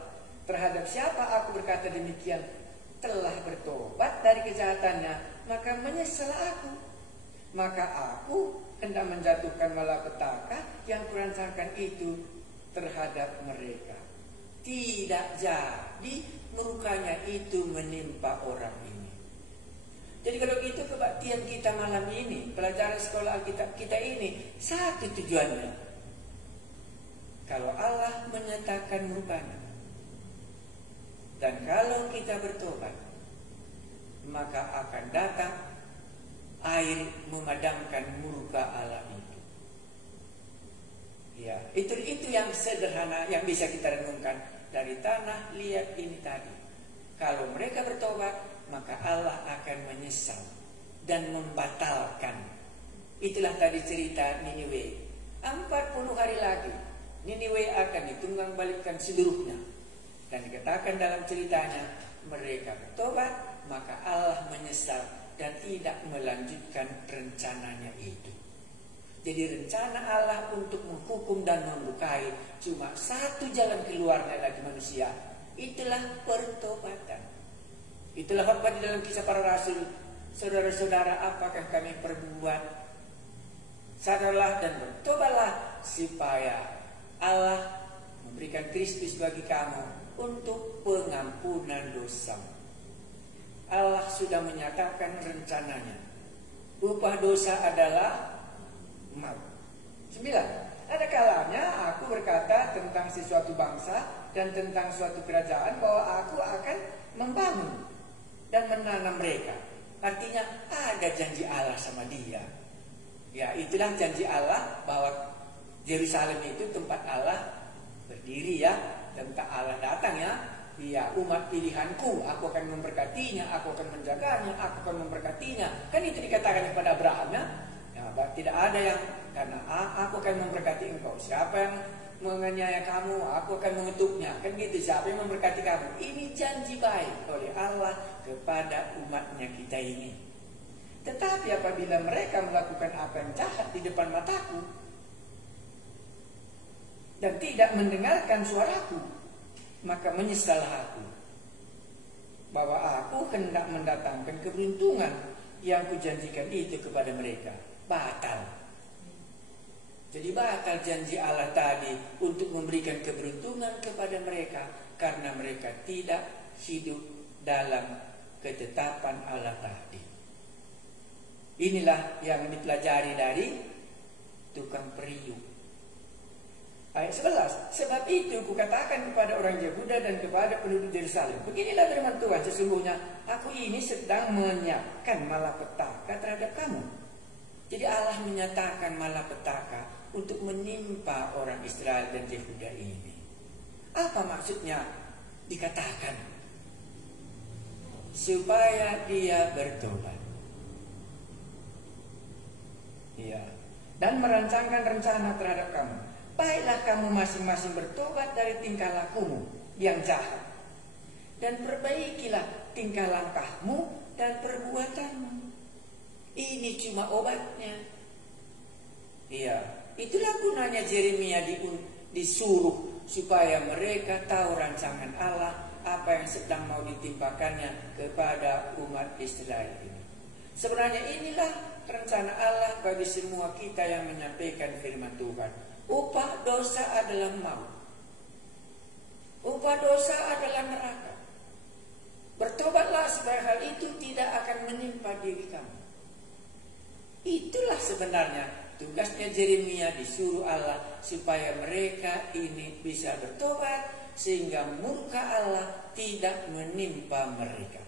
terhadap siapa aku berkata demikian telah bertobat dari kejahatannya, maka menyesal aku. Maka aku hendak menjatuhkan malapetaka yang kurancangkan itu terhadap mereka. Tidak jadi murkanya itu menimpa orang ini. Jadi kalau gitu kebaktian kita malam ini, pelajaran sekolah Alkitab kita ini, satu tujuannya. Kalau Allah menyatakan murkanya, dan kalau kita bertobat, maka akan datang air memadamkan murka Allah itu. Ya, itu yang sederhana yang bisa kita renungkan dari tanah liat ini tadi. Kalau mereka bertobat, maka Allah akan menyesal dan membatalkan. Itulah tadi cerita Niniwe. 40 hari lagi Niniwe akan ditunggang balikkan seluruhnya. Dan dikatakan dalam ceritanya, mereka bertobat, maka Allah menyesal dan tidak melanjutkan rencananya itu. Jadi rencana Allah untuk menghukum dan melukai cuma satu jalan keluarnya bagi manusia. Itulah pertobatan. Itulah apa di dalam kisah para rasul. Saudara-saudara, apakah kami perbuat? Sadarlah dan bertobatlah supaya Allah memberikan Kristus bagi kamu untuk pengampunan dosa. Allah sudah menyatakan rencananya. Upah dosa adalah maut. 9. Ada kalanya aku berkata tentang sesuatu bangsa dan tentang suatu kerajaan bahwa aku akan membangun dan menanam mereka. Artinya ada janji Allah sama dia. Ya, itulah janji Allah bahwa Yerusalem itu tempat Allah berdiri ya, tempat Allah datang ya. Ya, umat pilihanku, aku akan memberkatinya, aku akan menjaganya, aku akan memberkatinya. Kan itu dikatakan kepada Abraham ya. Ya, tidak ada yang karena aku akan memberkati engkau. Siapa yang menganiaya kamu, aku akan mengutuknya. Kan gitu, siapa yang memberkati kamu. Ini janji baik oleh Allah kepada umatnya kita ini. Tetapi apabila mereka melakukan apa yang jahat di depan mataku dan tidak mendengarkan suaraku, maka menyesallah aku bahwa aku hendak mendatangkan keberuntungan yang kujanjikan itu kepada mereka. Batal. Jadi batal janji Allah tadi untuk memberikan keberuntungan kepada mereka karena mereka tidak hidup dalam ketetapan Allah tadi. Inilah yang dipelajari dari tukang periuk. Ayat 11. Sebab itu kukatakan kepada orang Yehuda dan kepada penduduk Yerusalem, beginilah firman Tuhan, sesungguhnya aku ini sedang menyiapkan malapetaka terhadap kamu. Jadi Allah menyatakan malapetaka untuk menimpa orang Israel dan Yehuda ini. Apa maksudnya dikatakan? Supaya dia bertobat. Ya. Dan merancangkan rencana terhadap kamu. Baiklah kamu masing-masing bertobat dari tingkah lakumu yang jahat. Dan perbaikilah tingkah langkahmu dan perbuatanmu. Ini cuma obatnya. Iya, itulah gunanya Yeremia disuruh supaya mereka tahu rancangan Allah, apa yang sedang mau ditimpakannya kepada umat Israel ini. Sebenarnya inilah rencana Allah bagi semua kita yang menyampaikan firman Tuhan. Upah dosa adalah maut. Upah dosa adalah neraka. Bertobatlah supaya hal itu tidak akan menimpa diri kamu. Itulah sebenarnya tugasnya Yeremia disuruh Allah supaya mereka ini bisa bertobat sehingga murka Allah tidak menimpa mereka.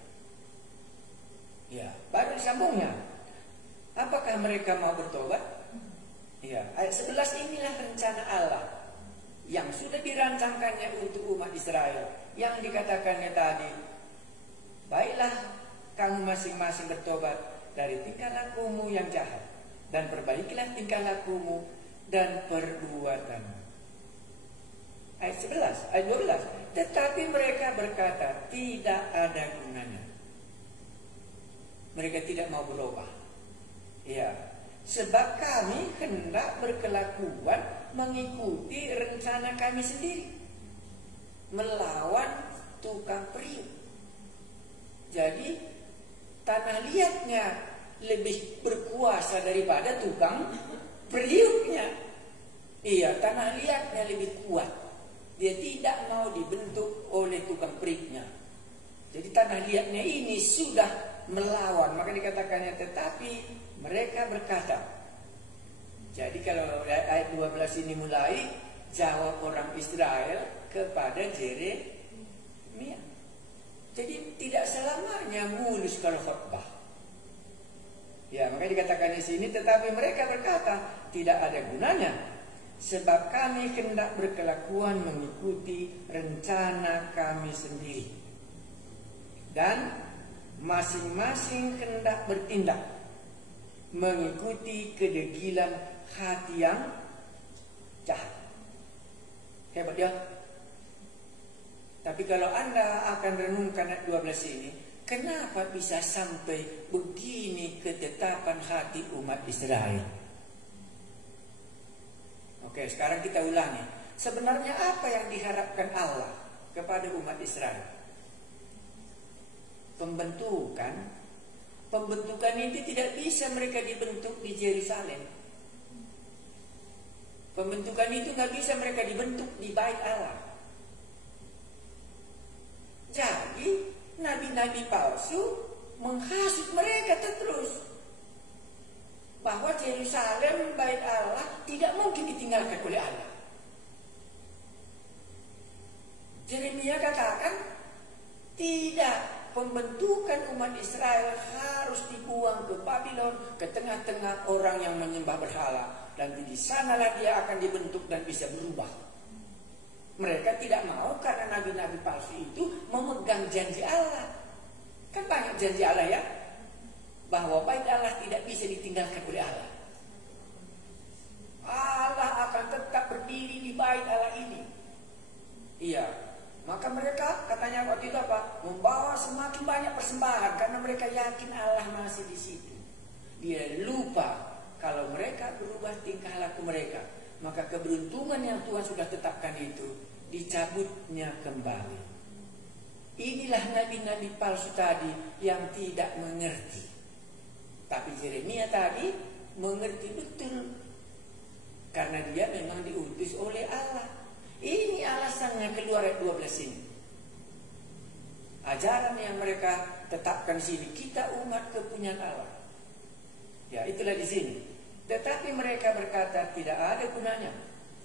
Ya, baru disambungnya. Apakah mereka mau bertobat? Ya, ayat 11 inilah rencana Allah yang sudah dirancangkannya untuk umat Israel. Yang dikatakannya tadi, baiklah kamu masing-masing bertobat dari tingkah lakumu yang jahat dan perbaikilah tingkah lakumu dan perbuatanmu. Ayat 11, ayat 12. Tetapi mereka berkata tidak ada gunanya. Mereka tidak mau berubah. Ya, sebab kami hendak berkelakuan mengikuti rencana kami sendiri, melawan tukang periuk. Jadi tanah liatnya lebih berkuasa daripada tukang periuknya. Iya, tanah liatnya lebih kuat. Dia tidak mau dibentuk oleh tukang periuknya. Jadi tanah liatnya ini sudah melawan. Maka dikatakannya tetapi mereka berkata. Jadi kalau ayat 12 ini mulai, jawab orang Israel kepada Yeremia. Jadi tidak selamanya mulus kalau khotbah. Ya, maka dikatakan di sini, tetapi mereka berkata tidak ada gunanya, sebab kami hendak berkelakuan mengikuti rencana kami sendiri, dan masing-masing hendak bertindak mengikuti kedegilan hati yang jahat. Hebat ya. Tapi kalau Anda akan renungkan ayat 12 ini, kenapa bisa sampai begini ketetapan hati umat Israel? Oke, sekarang kita ulangi. Sebenarnya apa yang diharapkan Allah kepada umat Israel? Pembentukan. Pembentukan ini tidak bisa mereka dibentuk di Yerusalem. Pembentukan itu nggak bisa mereka dibentuk di bait Allah. Jadi nabi-nabi palsu menghasut mereka terus bahwa Yerusalem, bait Allah, tidak mungkin ditinggalkan oleh Allah. Yeremia katakan tidak. Pembentukan umat Israel harus dibuang ke Babylon, ke tengah-tengah orang yang menyembah berhala, dan di sanalah dia akan dibentuk dan bisa berubah. Mereka tidak mau karena nabi-nabi palsu itu memegang janji Allah. Kan banyak janji Allah ya, bahwa bait Allah tidak bisa ditinggalkan oleh Allah. Allah akan tetap berdiri di bait Allah ini. Iya. Maka mereka katanya waktu itu apa? Membawa semakin banyak persembahan karena mereka yakin Allah masih di situ. Dia lupa kalau mereka berubah tingkah laku mereka, maka keberuntungan yang Tuhan sudah tetapkan itu dicabutnya kembali. Inilah nabi-nabi palsu tadi yang tidak mengerti. Tapi Yeremia tadi mengerti betul karena dia memang diutus oleh Allah. Ini alasannya keluar ayat 12 ini. Ajaran yang mereka tetapkan di sini, kita umat kepunyaan Allah. Ya, itulah di sini. Tetapi mereka berkata tidak ada gunanya,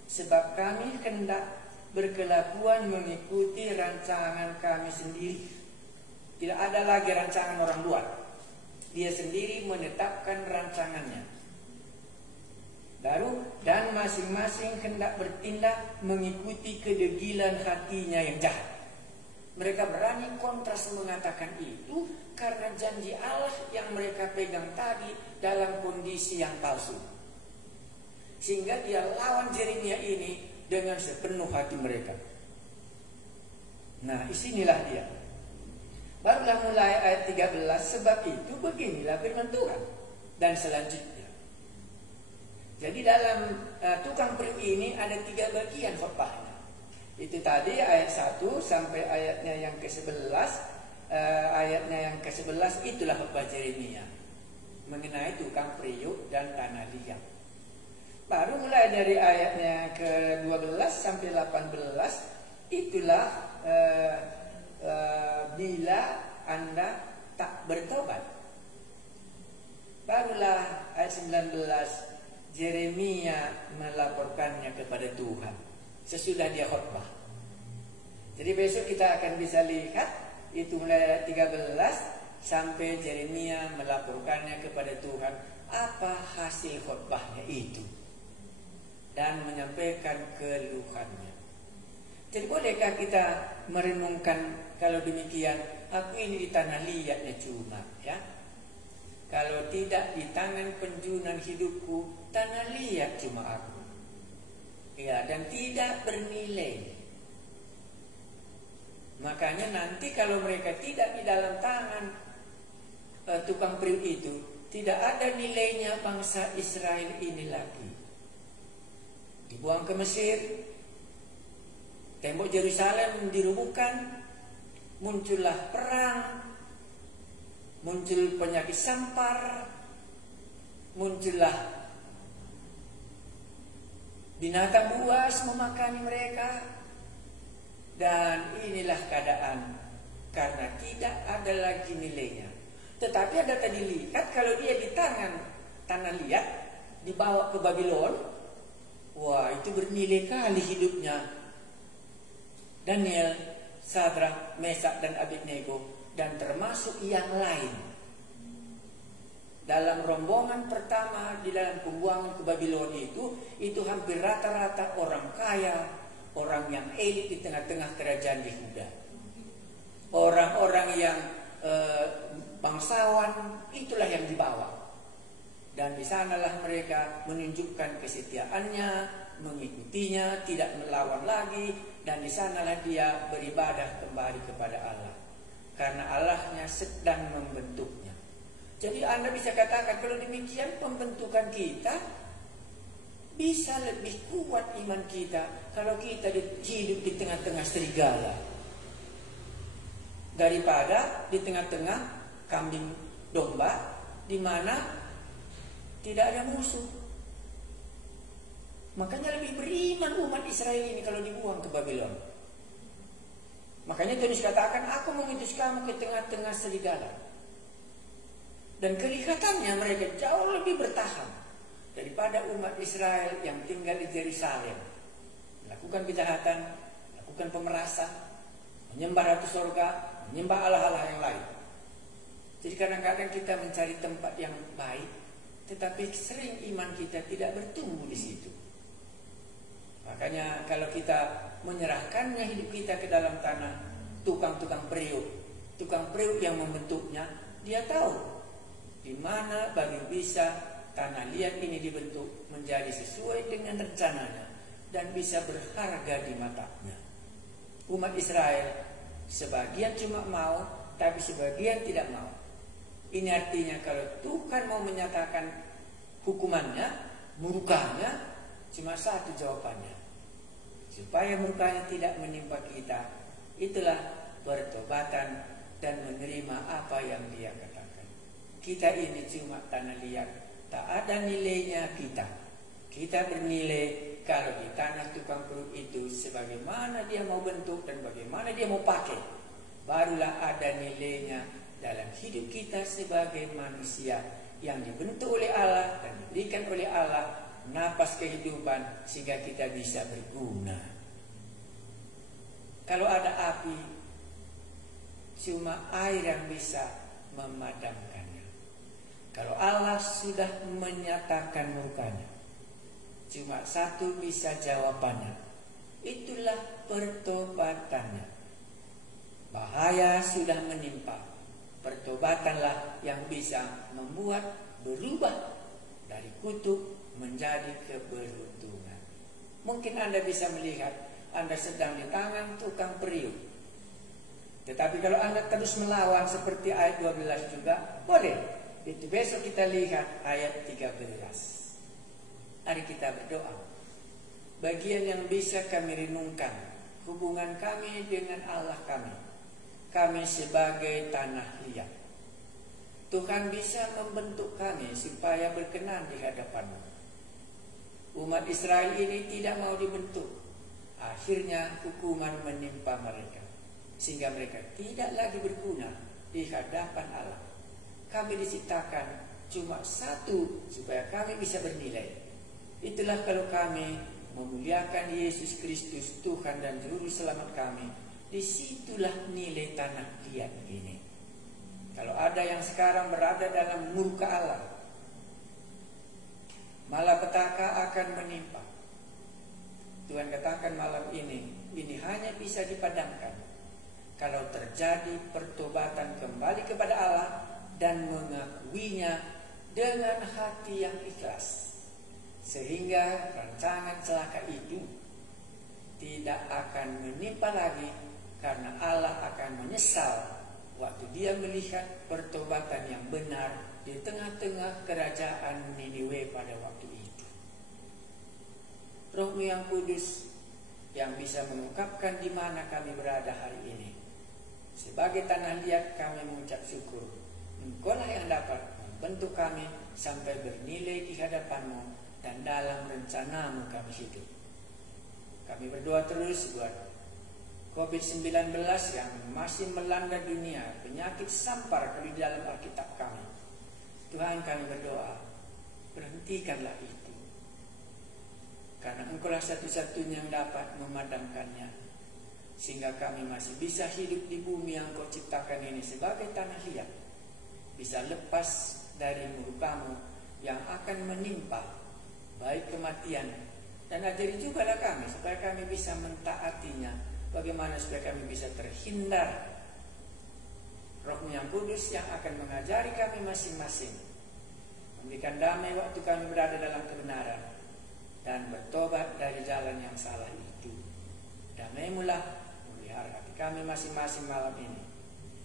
sebab kami hendak berkelakuan mengikuti rancangan kami sendiri. Tidak ada lagi rancangan orang luar. Dia sendiri menetapkan rancangannya. Baru dan masing-masing hendak bertindak mengikuti kedegilan hatinya yang jahat. Mereka berani kontras mengatakan itu karena janji Allah yang mereka pegang tadi dalam kondisi yang palsu. Sehingga dia lawan Yeremia ini dengan sepenuh hati mereka. Nah, disinilah dia. Barulah mulai ayat 13, sebab itu beginilah firman Tuhan. Dan selanjutnya. Jadi dalam tukang periuk ini ada 3 bagian khotbahnya. Itu tadi ayat 1 sampai ayatnya yang ke-11. Ayatnya yang ke-11 itulah khotbah Yeremia mengenai tukang periuk dan tanah liat. Baru mulai dari ayatnya ke-12 sampai 18 itulah bila Anda tak bertobat. Barulah ayat 19 Yeremia melaporkannya kepada Tuhan sesudah dia khotbah. Jadi besok kita akan bisa lihat itu mulai ayat 13 sampai Yeremia melaporkannya kepada Tuhan apa hasil khotbahnya itu dan menyampaikan keluhannya. Jadi bolehkah kita merenungkan kalau demikian, aku ini di tanah liatnya cuma ya. Kalau tidak di tangan penjunan hidupku, tanah liat cuma aku. Ya, dan tidak bernilai. Makanya nanti kalau mereka tidak di dalam tangan tukang periuk itu, tidak ada nilainya bangsa Israel ini lagi. Dibuang ke Mesir, tembok Yerusalem dirubuhkan, muncullah perang, muncul penyakit sampar, muncullah binatang buas memakani mereka, dan inilah keadaan karena tidak ada lagi nilainya. Tetapi ada tadi lihat kalau dia di tangan tanah liat dibawa ke Babylon, wah itu bernilai kali hidupnya. Daniel, Sadrak, Mesak dan Abednego dan termasuk yang lain dalam rombongan pertama di dalam pembuangan ke Babylon itu hampir rata-rata orang kaya, orang yang elit di tengah-tengah kerajaan Yehuda, orang-orang yang bangsawan, itulah yang dibawa. Dan di sanalah mereka menunjukkan kesetiaannya, mengikutinya, tidak melawan lagi, dan di sanalah dia beribadah kembali kepada Allah. karena Allahnya sedang membentuknya. Jadi Anda bisa katakan kalau demikian pembentukan kita bisa lebih kuat iman kita kalau kita hidup di tengah-tengah serigala daripada di tengah-tengah kambing domba di mana tidak ada musuh. Makanya lebih beriman umat Israel ini kalau dibuang ke Babylon. Makanya Tuhan katakan, aku mengutus kamu ke tengah-tengah serigala. Dan kelihatannya mereka jauh lebih bertahan daripada umat Israel yang tinggal di Yerusalem. Melakukan kejahatan, melakukan pemerasan, menyembah ratu sorga, menyembah Allah-Allah yang lain. Jadi kadang-kadang kita mencari tempat yang baik, tetapi sering iman kita tidak bertumbuh di situ. Makanya kalau kita menyerahkannya hidup kita ke dalam tanah tukang-tukang periuk yang membentuknya, dia tahu di mana baru bisa tanah liat ini dibentuk menjadi sesuai dengan rencananya dan bisa berharga di matanya. Umat Israel sebagian cuma mau, tapi sebagian tidak mau. Ini artinya kalau Tuhan mau menyatakan hukumannya, murkanya, cuma satu jawabannya. Supaya murkanya tidak menimpa kita, itulah bertobatan dan menerima apa yang dia katakan. Kita ini cuma tanah liat, tak ada nilainya kita. Kita bernilai kalau di tanah tukang perut itu sebagaimana dia mau bentuk dan bagaimana dia mau pakai. Barulah ada nilainya dalam hidup kita sebagai manusia yang dibentuk oleh Allah dan diberikan oleh Allah napas kehidupan sehingga kita bisa berguna. Kalau ada api, cuma air yang bisa memadamkannya. Kalau Allah sudah menyatakan murkanya, cuma satu bisa jawabannya. Itulah pertobatannya. Bahaya sudah menimpa. Pertobatanlah yang bisa membuat berubah dari kutuk menjadi keberuntungan. Mungkin Anda bisa melihat Anda sedang di tangan tukang periuk. Tetapi kalau Anda terus melawan seperti ayat 12 juga, boleh. Itu besok kita lihat ayat 13. Mari kita berdoa. Bagian yang bisa kami renungkan, hubungan kami dengan Allah kami. Kami sebagai tanah liat. Tuhan bisa membentuk kami supaya berkenan di hadapan-Mu. Umat Israel ini tidak mau dibentuk. Akhirnya hukuman menimpa mereka, sehingga mereka tidak lagi berguna di hadapan Allah. Kami diciptakan cuma satu supaya kami bisa bernilai. Itulah kalau kami memuliakan Yesus Kristus Tuhan dan Juru Selamat kami, disitulah nilai tanah liat ini. Kalau ada yang sekarang berada dalam murka Allah, malapetaka akan menimpa. Tuhan katakan malam ini hanya bisa dipadamkan kalau terjadi pertobatan kembali kepada Allah dan mengakuinya dengan hati yang ikhlas, sehingga rancangan celaka itu tidak akan menimpa lagi, karena Allah akan menyesal waktu dia melihat pertobatan yang benar di tengah-tengah kerajaan Niniwe pada waktu itu. Roh-Mu yang kudus yang bisa mengungkapkan di mana kami berada hari ini. Sebagai tanah liat kami mengucap syukur. Engkaulah yang dapat membentuk kami sampai bernilai di hadapan-Mu dan dalam rencana-Mu kami hidup. Kami berdoa terus buat COVID-19 yang masih melanda dunia, penyakit sampar kalau di dalam Alkitab kami. Tuhan, kami berdoa, berhentikanlah itu. Karena Engkaulah satu-satunya yang dapat memadamkannya, sehingga kami masih bisa hidup di bumi yang Kau ciptakan ini sebagai tanah liat, bisa lepas dari murka-Mu yang akan menimpa, baik kematian, dan ajari juga lah kami supaya kami bisa mentaatinya. Bagaimana supaya kami bisa terhindar. Roh-Mu yang kudus yang akan mengajari kami masing-masing, memberikan damai waktu kami berada dalam kebenaran, dan bertobat dari jalan yang salah itu. Damai-Mu lah melihara hati kami masing-masing malam ini.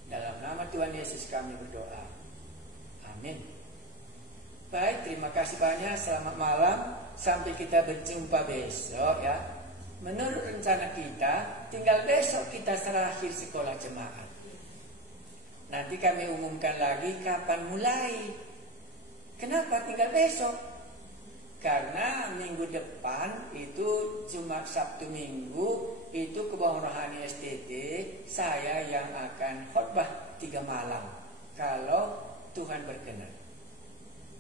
Dalam nama Tuhan Yesus kami berdoa. Amin. Baik, terima kasih banyak. Selamat malam. Sampai kita berjumpa besok ya. Menurut rencana kita, tinggal besok kita terakhir sekolah jemaat. Nanti kami umumkan lagi kapan mulai. Kenapa tinggal besok? Karena minggu depan itu Jumat, Sabtu, Minggu itu Kebun Rohani STT saya yang akan khotbah 3 malam kalau Tuhan berkenan.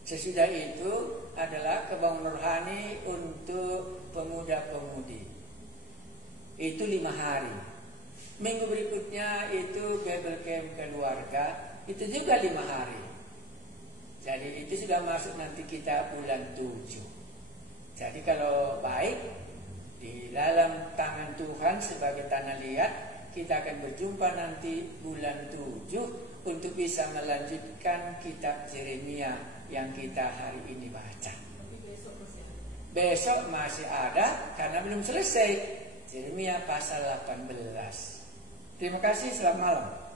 Sesudah itu adalah Kebun Rohani untuk pemuda-pemudi. Itu 5 hari. Minggu berikutnya itu Bible Camp keluarga, itu juga 5 hari. Jadi itu sudah masuk nanti kita bulan 7. Jadi kalau baik di dalam tangan Tuhan sebagai tanah liat, kita akan berjumpa nanti bulan 7 untuk bisa melanjutkan kitab Yeremia yang kita hari ini baca. Besok masih ada karena belum selesai. Yeremia pasal 18. Terima kasih, selamat malam.